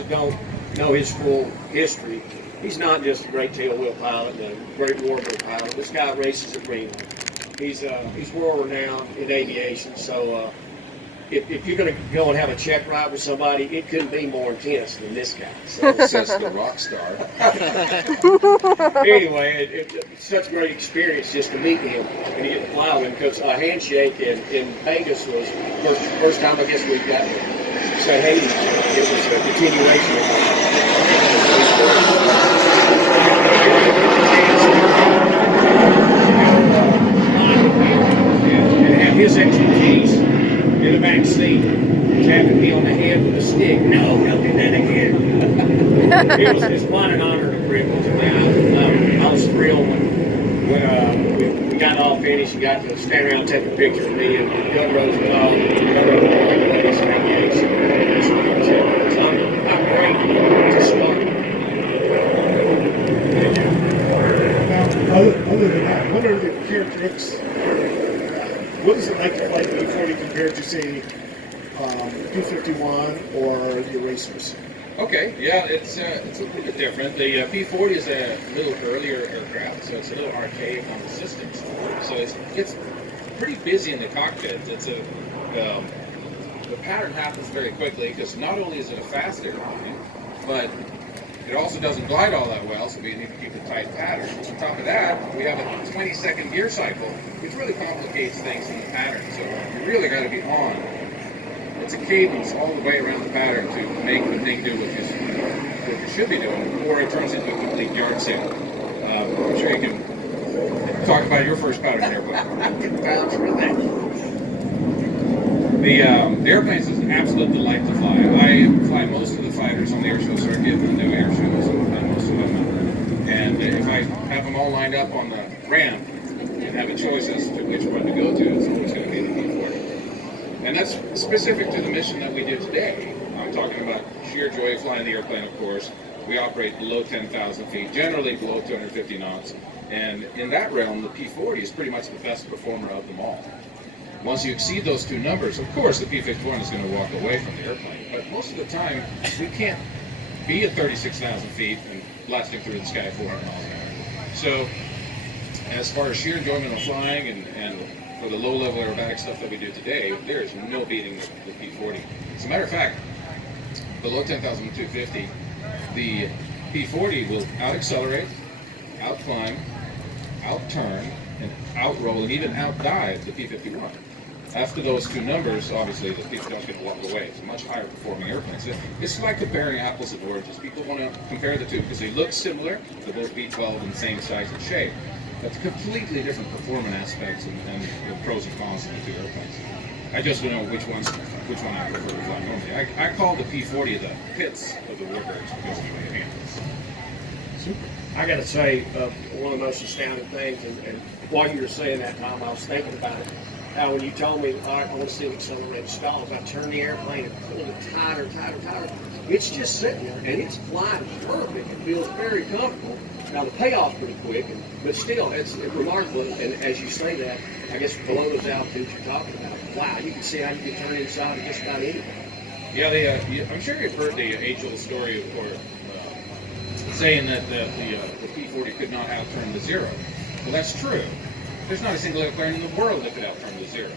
don't know his full history, he's not just a great tailwheel pilot and a great warbird pilot. This guy races at Reno. He's world renowned in aviation. So if you're going to go and have a check ride with somebody, it couldn't be more intense than this guy. So Says the rock star. anyway, it's such a great experience just to meet him and to get to fly with him, because a handshake in Vegas was first time I guess we got to say hey to each other. It was a continuation and have his expertise in the back seat, tapping me on the head with a stick. No, don't do that again. It's quite an honor and a privilege. I was thrilled when we got all finished and got to stand around and take a picture of me and Doug Rosenthal, ladies and aviation. So I'm grateful to start. Now, other than that, what are the characteristics? What is it like to fly the P-40 compared to, say, P-51 or the Racers? Okay, yeah, it's a little bit different. The P-40 is a little earlier aircraft, so it's a little archaic on the systems. So it's pretty busy in the cockpit. The pattern happens very quickly because not only is it a fast airplane, but it also doesn't glide all that well, so we need to keep a tight pattern. On top of that, we have a 20-second gear cycle, which really complicates things in the pattern. So you really got to be on. It's a cadence all the way around the pattern to make the thing do what you should be doing, or it turns into a complete yard sale. I'm sure you can talk about your first pattern airplane. I can vouch for that. The airplane is an absolute delight to fly. I fly most of the fighters on the airshow circuit and the air shows, and most of them. And if I have them all lined up on the ramp and have a choice as to which one to go to, it's always going to be the P-40. And that's specific to the mission that we did today. I'm talking about sheer joy of flying the airplane, of course. We operate below 10,000 feet, generally below 250 knots. And in that realm, the P-40 is pretty much the best performer of them all. Once you exceed those two numbers, of course, the P-51 is going to walk away from the airplane. But most of the time, we can't be at 36,000 feet and blasting through the sky at 400 miles an hour. So, as far as sheer enjoyment of flying and for the low-level aerobatic stuff that we do today, there is no beating the P-40. As a matter of fact, below 10,250, the P-40 will out-accelerate, out-climb, out-turn, and out-roll, and even out-dive the P-51. After those two numbers, obviously, the P-51 is going to walk away. It's a much higher performing airplane. So it's like comparing apples and oranges. People want to compare the two because they look similar. They're both B-12 and the same size and shape. But completely different performance aspects and the pros and cons of the two airplanes. I just don't know which one I prefer to fly normally. I call the P-40 the pits of the warbirds because of the way it handles. Super. I got to say, one of the most astounding things, and while you were saying that, Tom, I was thinking about it. How when you told me, all right, I want to see an accelerated stall, if I turn the airplane and pull it tighter, it's just sitting there, and it's flying perfect. It feels very comfortable. Now, the payoff's pretty quick, but still, it's remarkable. And as you say that, I guess below those altitudes you're talking about, wow, you can see how you can turn inside of just about anything. Yeah, I'm sure you've heard the age-old story or saying that the P-40 could not outturn the Zero. Well, that's true. There's not a single airplane in the world that could outturn the Zero.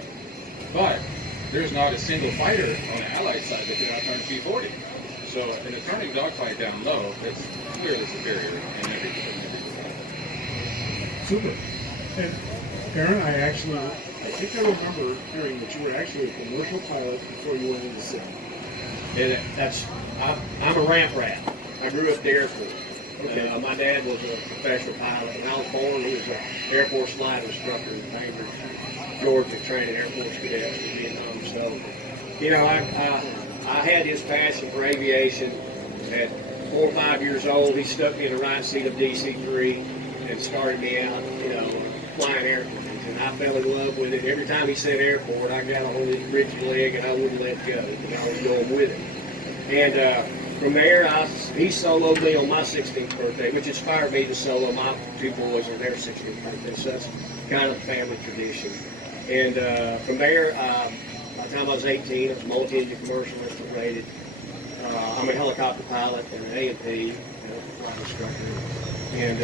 But there's not a single fighter on the Allied side that could outturn the P-40. So in a turning dogfight down low, it's clearly superior in every Super. And Aaron, I think I remember hearing that you were actually a commercial pilot before you went into civil. I'm a ramp rat. I grew up at the Air Force. Okay. My dad was a professional pilot. When I was born, he was an Air Force flight instructor in Bainbridge, Georgia, training Air Force cadets for Vietnam. So, you know, I had his passion for aviation. At 4 or 5 years old, he stuck me in the right seat of DC-3 and started me out, you know, flying airplanes. And I fell in love with it. Every time he said airport, I got a hold of his rigid leg and I wouldn't let go. And I was going with him. And from there, he soloed me on my 16th birthday, which inspired me to solo my two boys on their 16th birthday. So that's kind of a family tradition. And from there, by the time I was 18, I was multi-engine commercial rated. I'm a helicopter pilot and an A&P, flight instructor. And,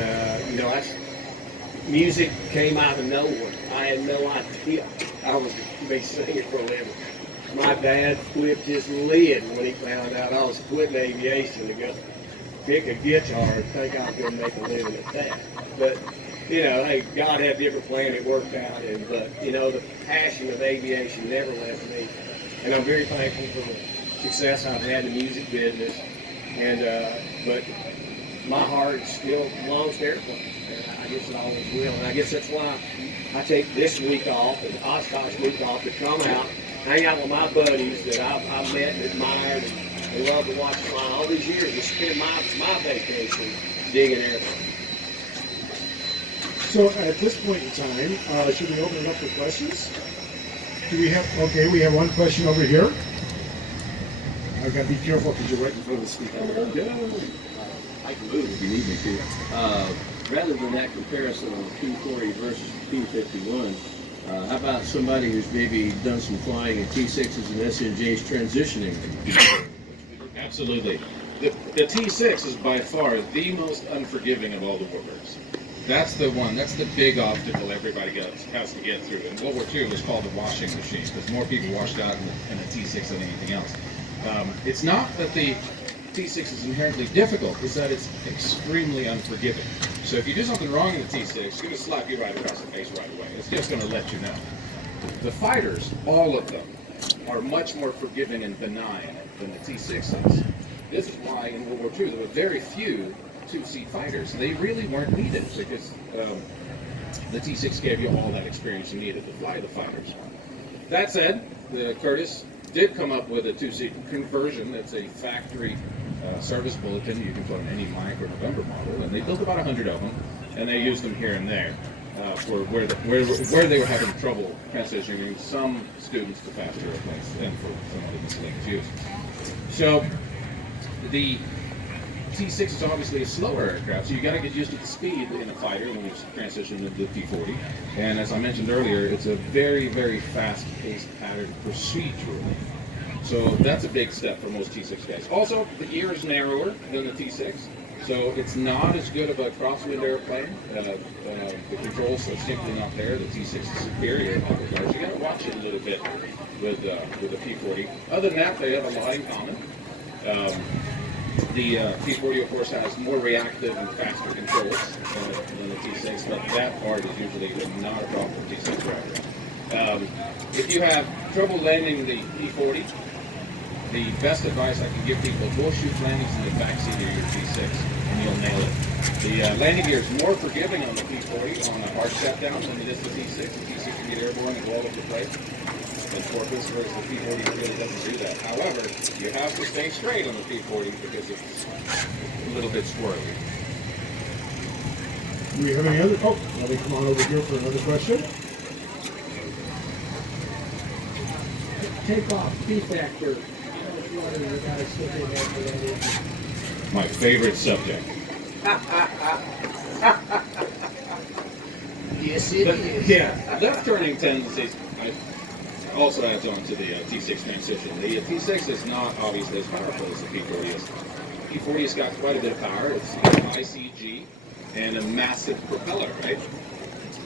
that's music came out of nowhere. I had no idea I was going to be singing for a living. My dad flipped his lid when he found out I was quitting aviation to go pick a guitar and think I was going to make a living at that. But, hey, God had a different plan. It worked out. But the passion of aviation never left me. And I'm very thankful for the success I've had in the music business. But my heart still belongs to airplanes. And I guess it always will. And I guess that's why I take this week off and Oshkosh week off to come out, hang out with my buddies that I've met and admired and love to watch fly all these years and spend my vacation digging airplanes. So at this point in time, should we open it up for questions? We have one question over here. I've got to be careful because you're right in front of the speaker. I can move if you need me to. Rather than that comparison on P-40 versus P-51, how about somebody who's maybe done some flying in T-6s and SNJs transitioning to P-40? Absolutely. The T6 is by far the most unforgiving of all the warbirds. That's the one, that's the big obstacle everybody has to get through. In World War II, it was called the washing machine, because more people washed out in a T6 than anything else. It's not that the T6 is inherently difficult, it's that it's extremely unforgiving. So if you do something wrong in the T6, it's going to slap you right across the face right away. It's just going to let you know. The fighters, all of them, are much more forgiving and benign than the T6 is. This is why in World War II there were very few two-seat fighters. They really weren't needed because the T6 gave you all that experience you needed to fly the fighters. That said, the Curtiss did come up with a two-seat conversion that's a factory service bulletin. You can put on any Mike or November model, and they built about 100 of them, and they used them here and there for where they were having trouble transitioning some students to faster airplanes and for some other miscellaneous use. So the T6 is obviously a slower aircraft, so you got to get used to the speed in a fighter when you transition to the P-40. And as I mentioned earlier, it's a very, very fast-paced pattern procedurally. So that's a big step for most T6 guys. Also, the ear is narrower than the T6, so it's not as good of a crosswind airplane. The controls are simply not there. The T6 is superior in that regard. So you got to watch it a little bit with the P-40. Other than that, they have a lot in common. The P-40, of course, has more reactive and faster controls than the T6, but that part is usually not a problem for T6 drivers. If you have trouble landing the P-40, the best advice I can give people, go shoot landings in the backseat of your T6, and you'll nail it. The landing gear is more forgiving on the P-40 on a hard shutdown than it is the T6. The T6 can get airborne and all over the place. And porpoise, whereas the P-40 really doesn't do that. However, you have to stay straight on the P-40 because it's a little bit squirrely. Do we have any other? Oh, let me come on over here for another question. Takeoff, P-factor. My favorite subject. Yes, it is. Yeah, left turning tendencies also adds on to the T6 transition. The T6 is not obviously as powerful as the P-40 is. The P-40 has got quite a bit of power. It's high CG and a massive propeller, right?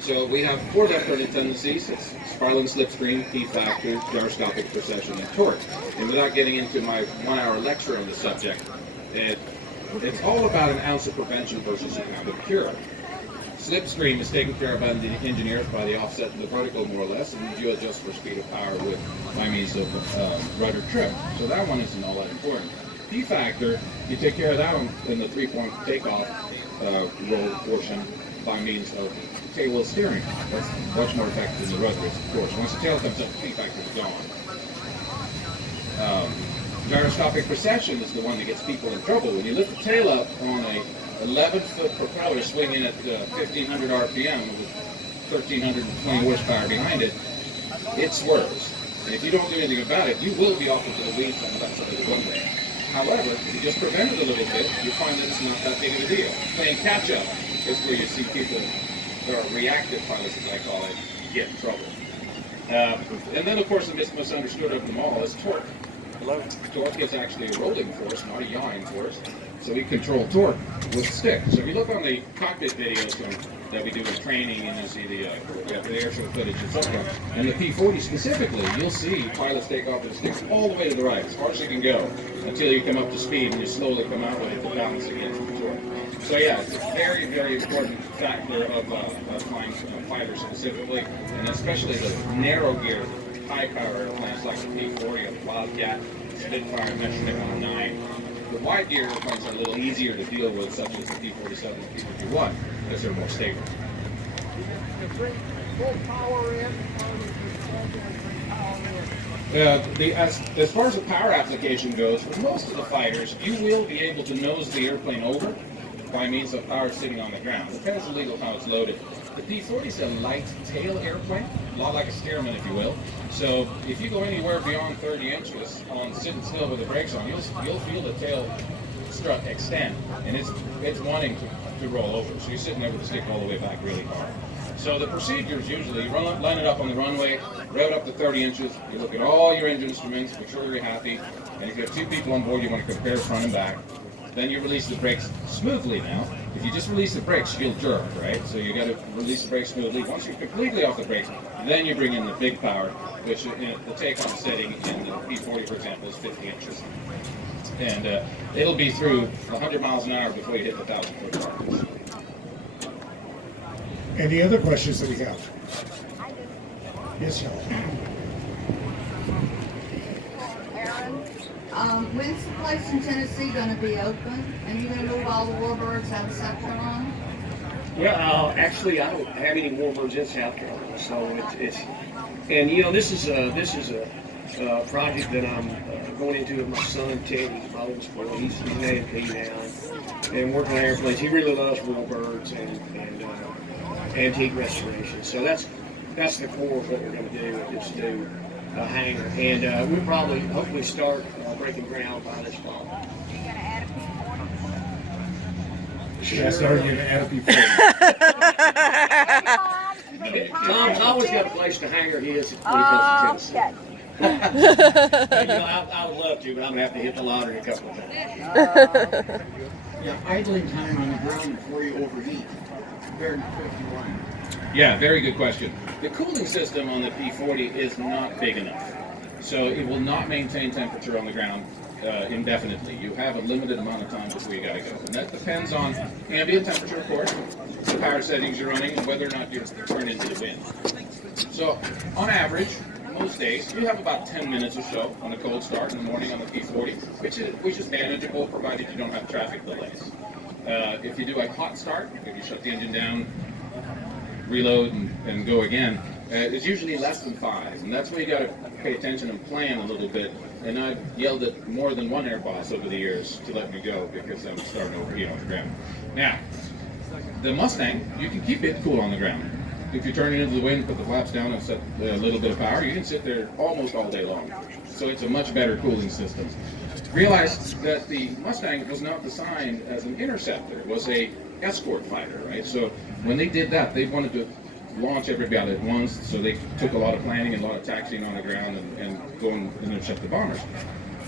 So we have 4 left turning tendencies. It's spiral and slipstream, P-factor, gyroscopic precession, and torque. And without getting into my 1-hour lecture on the subject, it's all about an ounce of prevention versus a pound of cure. Slipstream is taken care of by the engineers by the offset and the vertical, more or less, and you adjust for speed of power by means of rudder trim. So that one isn't all that important. P-factor, you take care of that one in the 3-point takeoff roll portion by means of tail wheel steering. That's much more effective than the rudder is, of course. Once the tail comes up, the P-factor is gone. Gyroscopic precession is the one that gets people in trouble. When you lift the tail up on a 11-foot propeller swinging at 1,500 RPM with 1,320 horsepower behind it, it swerves. And if you don't do anything about it, you will be off into the weeds on the left side of the runway. However, if you just prevent it a little bit, you find that it's not that big of a deal. Playing catch-up is where you see people, there are reactive pilots, as I call it, get in trouble. And then, of course, the misunderstood of them all is torque. A Torque is actually a rolling force, not a yawing force. So we control torque with stick. So if you look on the cockpit videos that we do in training, and you see the air show footage, etc., and the P-40 specifically, you'll see pilots take off with the sticks all the way to the right, as far as you can go, until you come up to speed, and you slowly come out with it to balance against the torque. So yeah, it's a very, very important factor of flying fighters specifically, and especially the narrow gear, high power airplanes like the P-40, a Wildcat, Spitfire, Metronich 109. The wide gear airplanes are a little easier to deal with, such as the P-47 and P-51, because they're more stable. As far as the power application goes, for most of the fighters, you will be able to nose the airplane over by means of power sitting on the ground. Depends on how it's loaded. The P-40 is a light tail airplane, a lot like a Stearman, if you will. So if you go anywhere beyond 30 inches on sitting still with the brakes on, you'll feel the tail strut extend, and it's wanting to roll over. So you're sitting there with the stick all the way back really hard. So the procedure is usually you line it up on the runway, rev it up to 30 inches, you look at all your engine instruments, make sure you're happy, and if you have two people on board, you want to compare front and back. Then you release the brakes smoothly now. If you just release the brakes, you'll jerk, right? So you got to release the brakes smoothly. Once you're completely off the brakes, then you bring in the big power, which the take-off setting in the P-40, for example, is 50 inches. And it'll be through 100 miles an hour before you hit the 1,000-foot mark. Any other questions that we have? Yes, sir. When's the place in Tennessee going to be open? And you going to move all the warbirds out of South Carolina? Yeah, actually, I don't have any warbirds in South Carolina, so it's and you know this is a project that I'm going into with my son Teddy, my oldest boy. He's an AFP now, and working on airplanes. He really loves warbirds and antique restoration. So that's the core of what we're going to do with this new hangar, and we'll probably hopefully start breaking ground by this fall. That's already going to add a P-40. Tom's always got a place to hangar his when he comes to Tennessee. And, you know, I would love to, but I'm going to have to hit the lottery a couple of times. Yeah, idling time on the ground before you overheat compared to 51. Yeah, very good question. The cooling system on the P-40 is not big enough, so it will not maintain temperature on the ground indefinitely. You have a limited amount of time before you got to go, and that depends on ambient temperature, of course, the power settings you're running, and whether or not you're turned into the wind. So, on average, most days, you have about 10 minutes or so on a cold start in the morning on the P-40, which is manageable provided you don't have traffic delays. If you do a hot start, if you shut the engine down, reload and go again, it's usually less than 5, and that's where you got to pay attention and plan a little bit. And I've yelled at more than one air boss over the years to let me go because I'm starting to overheat on the ground. Now, the Mustang, you can keep it cool on the ground. If you turn it into the wind, put the flaps down and set a little bit of power, you can sit there almost all day long. So it's a much better cooling system. Realize that the Mustang was not designed as an interceptor. It was a escort fighter, right? So when they did that, they wanted to launch everybody at once, so they took a lot of planning and a lot of taxiing on the ground and go and intercept the bombers.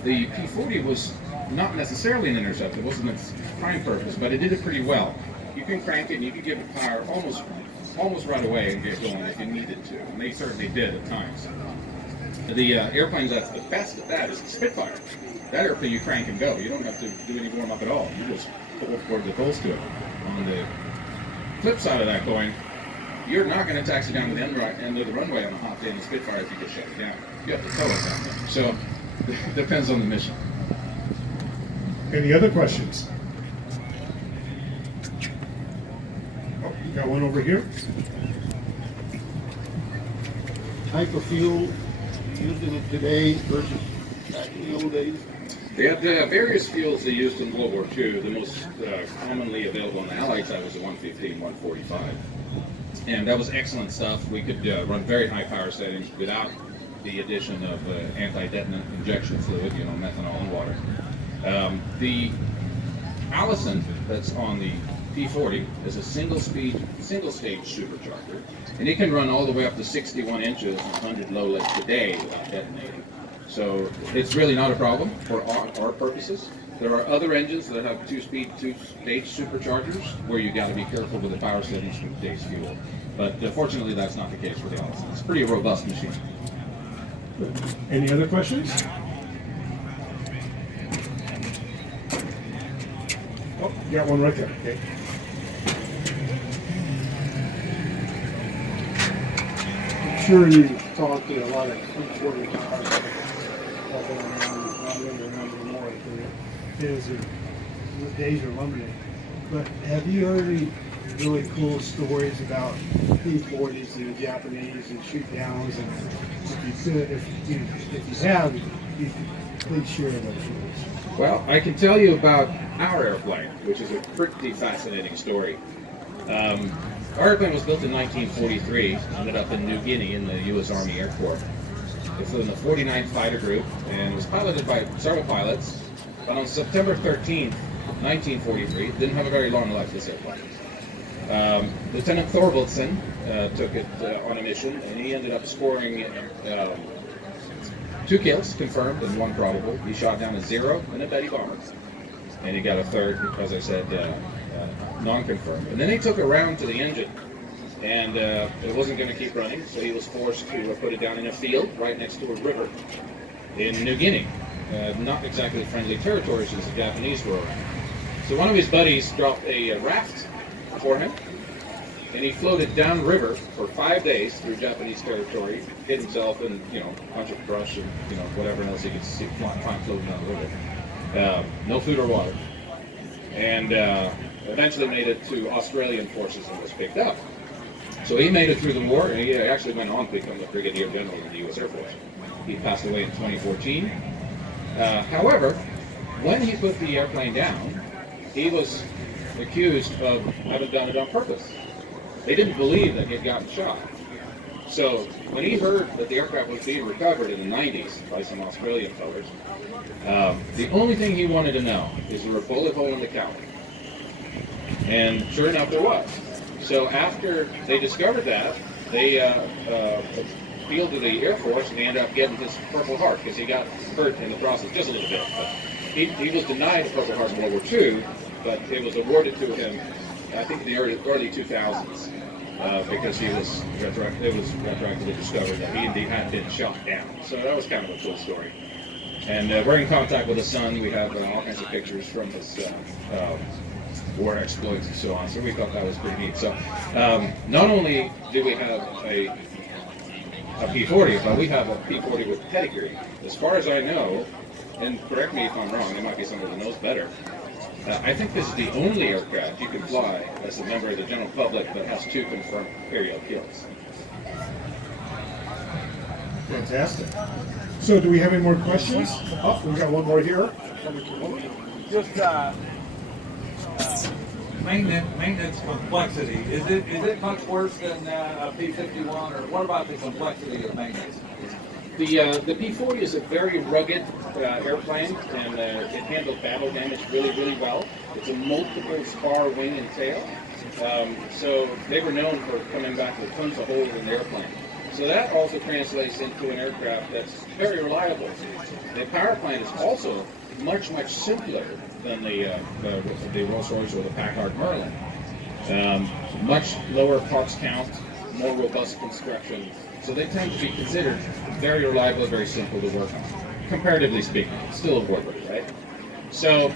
The P-40 was not necessarily an interceptor. It wasn't its prime purpose, but it did it pretty well. You can crank it and you can give it power almost right away and get going if you needed to, and they certainly did at times. The airplanes that's the best at that is the Spitfire. That airplane you crank and go. You don't have to do any warm up at all. You just pull forward the pulse to it. On the flip side of that coin, you're not going to taxi down to the end of the runway on a hot day in the Spitfire if you get shut down. You have to tow it down there. So it depends on the mission. Any other questions? Oh, you got one over here. Type of fuel used in it today versus back in the old days. They had various fuels they used in World War II. The most commonly available on the Allied side was the 115, 145. And that was excellent stuff. We could run very high power settings without the addition of anti-detonant injection fluid, methanol and water. The Allison that's on the P-40 is a single-stage supercharger, and it can run all the way up to 61 inches, 100 low lifts a day without detonating. So it's really not a problem for our purposes. There are other engines that have two-speed, two-stage superchargers where you got to be careful with the power settings for today's fuel. But fortunately, that's not the case for the Allison. It's a pretty robust machine. Any other questions? Oh, you got one right there. Okay. I'm sure you've talked to a lot of P-40 cars that have been around, not really around anymore. It is, the days are limited. But have you heard any really cool stories about P-40s and the Japanese and shoot downs? And if you have, you could please share those with us. Well, I can tell you about our airplane, which is a pretty fascinating story. Our airplane was built in 1943, ended up in New Guinea in the U.S. Army Air Corps. It flew in the 49th Fighter Group and was piloted by several pilots. But on September 13th, 1943, didn't have a very long life, this airplane. Lieutenant Thorvaldsen took it on a mission, and he ended up scoring 2 kills confirmed and 1 probable. He shot down a 0 and a Betty bomber, and he got a 3rd, as I said, non-confirmed. And then they took it around to the engine, and it wasn't going to keep running, so he was forced to put it down in a field right next to a river in New Guinea. Not exactly friendly territories as the Japanese were around. So one of his buddies dropped a raft for him, and he floated downriver for 5 days through Japanese territory, hid himself in, a bunch of brush and, whatever else he could find floating down the river. No food or water. And eventually made it to Australian forces and was picked up. So he made it through the war, and he actually went on to become a brigadier general in the U.S. Air Force. He passed away in 2014. However, when he put the airplane down, he was accused of having done it on purpose. They didn't believe that he had gotten shot. So when he heard that the aircraft was being recovered in the 90s by some Australian fellas, the only thing he wanted to know is there a bullet hole in the cowl. And sure enough, there was. So after they discovered that, they appealed to the Air Force, and they ended up getting his Purple Heart because he got hurt in the process just a little bit. But he was denied the Purple Heart in World War II, but it was awarded to him, I think, in the early 2000s, because it was retroactively discovered that he indeed had been shot down. So that was kind of a cool story. And we're in contact with his son. We have all kinds of pictures from his war exploits and so on. So we thought that was pretty neat. So not only do we have a P-40, but we have a P-40 with pedigree. As far as I know, and correct me if I'm wrong, there might be someone who knows better, I think this is the only aircraft you can fly as a member of the general public that has 2 confirmed aerial kills. Fantastic. So do we have any more questions? Oh, we got one more here. Just maintenance complexity. Is it much worse than a P-51, or what about the complexity of maintenance? The P-40 is a very rugged airplane, and it handled battle damage really, really well. It's a multiple spar wing and tail, so they were known for coming back with tons of holes in the airplane. So that also translates into an aircraft that's very reliable. The power plant is also much, much simpler than the Rolls-Royce or the Packard Merlin. Much lower parts count, more robust construction. So they tend to be considered very reliable, very simple to work on, comparatively speaking. Still award-winning, right? So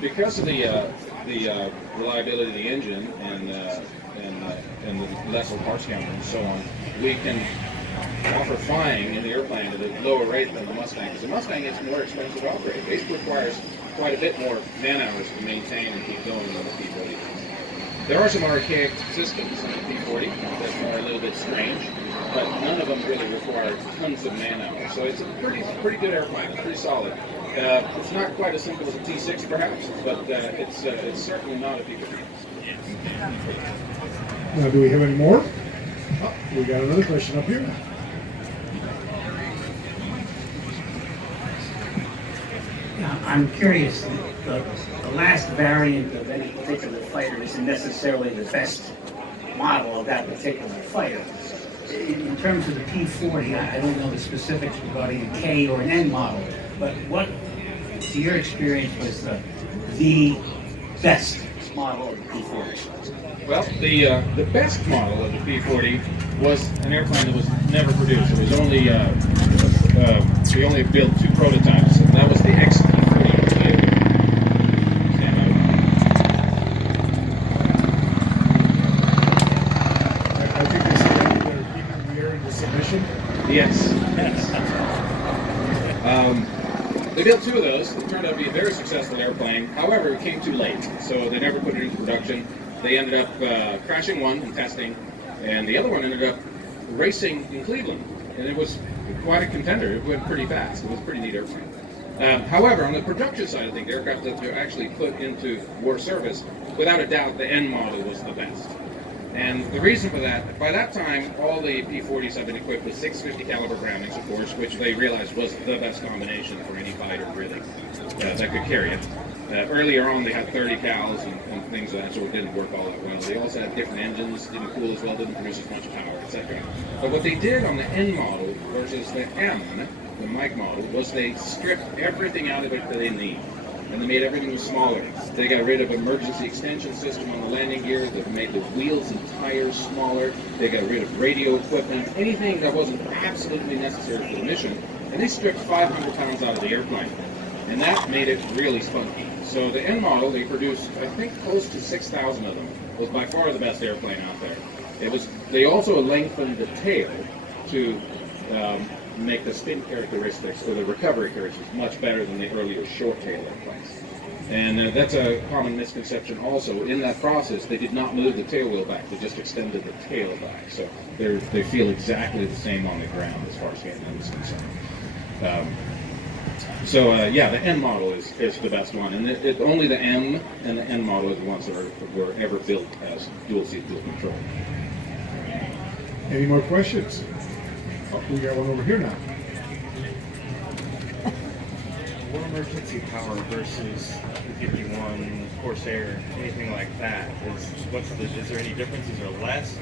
because of the reliability of the engine and the lesser parts count and so on, we can offer flying in the airplane at a lower rate than the Mustang, because the Mustang is more expensive to operate. It requires quite a bit more man-hours to maintain and keep going than the P-40. There are some archaic systems in the P-40 that are a little bit strange, but none of them really require tons of man-hours. So it's a pretty good airplane. It's pretty solid. It's not quite as simple as a T6 perhaps, but it's certainly not a P-40. Now, do we have any more? Oh, we got another question up here. I'm curious, the last variant of any particular fighter isn't necessarily the best model of that particular fighter. in terms of the P-40, I don't know the specifics regarding a K or an N model, but what, to your experience, was the best model of the P-40? Well, the best model of the P-40 was an airplane that was never produced. It was only we only built 2 prototypes, and that was the XP-40. Stand out. I think they said that they're keeping the air in the submission. Yes. They built 2 of those. It turned out to be a very successful airplane. However, it came too late, so they never put it into production. They ended up crashing one in testing, and the other one ended up racing in Cleveland. And it was quite a contender. It went pretty fast. It was a pretty neat airplane. However, on the production side of things, the aircraft that were actually put into war service, without a doubt, the N model was the best. And the reason for that, by that time, all the P-40s have been equipped with 650 caliber Brownings, of course, which they realized was the best combination for any fighter, really, that could carry it. Earlier on, they had 30 cals and things like that, so it didn't work all that well. They also had different engines, didn't cool as well, didn't produce as much power, etc. But what they did on the N model versus the M, the Mike model, was they stripped everything out of it that they need. And they made everything smaller. They got rid of emergency extension system on the landing gear. They made the wheels and tires smaller. They got rid of radio equipment, anything that wasn't absolutely necessary for the mission. And they stripped 500 pounds out of the airplane. And that made it really spunky. So the N model, they produced, I think, close to 6,000 of them. Was by far the best airplane out there. It was. They also lengthened the tail to make the spin characteristics or the recovery characteristics much better than the earlier short tail airplanes. And that's a common misconception also. In that process, they did not move the tail wheel back, they just extended the tail back. So they feel exactly the same on the ground as far as handling is concerned. Yeah, the N model is the best one. And only the M and the N model are the ones that were ever built as dual seat, dual control. Any more questions? Oh, we got one over here now. War emergency power versus the 51 Corsair, anything like that? Is there any differences or less?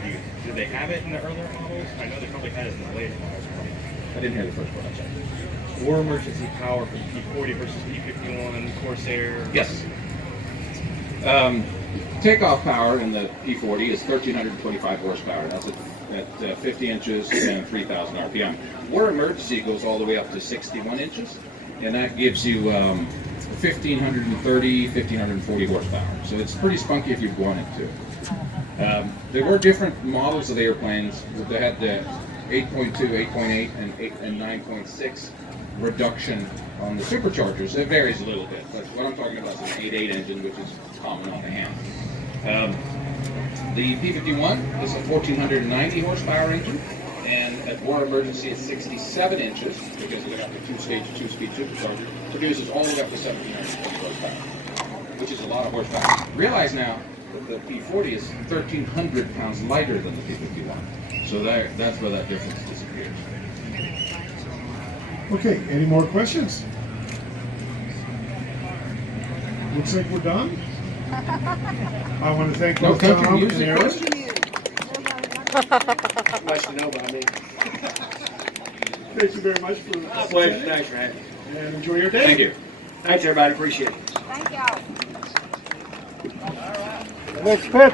Do they have it in the earlier models? I know they probably had it in the later models. I didn't hear the first one, I'm sorry. War emergency power for P-40 versus P-51 Corsair? Yes. Takeoff power in the P-40 is 1,325 horsepower. That's at 50 inches and 3,000 RPM. War emergency goes all the way up to 61 inches, and that gives you 1,530, 1,540 horsepower. So it's pretty spunky if you want it to. There were different models of the airplanes. They had the 8.2, 8.8, and 9.6 reduction on the superchargers. It varies a little bit, but what I'm talking about is an 8.8 engine, which is common on the hand. The P-51 is a 1,490 horsepower engine, and at war emergency it's 67 inches, because they got the 2-stage, 2-speed supercharger, produces all the way up to 1,720 horsepower, which is a lot of horsepower. Realize now that the P-40 is 1,300 pounds lighter than the P-51, so that's where that difference disappears. Okay, any more questions? Looks like we're done. I want to thank both Thom and Aaron. Much to know about me. Thank you very much for My pleasure. Thanks for having me. and enjoy your day. Thank you. Thanks, everybody. Appreciate it. Next pit.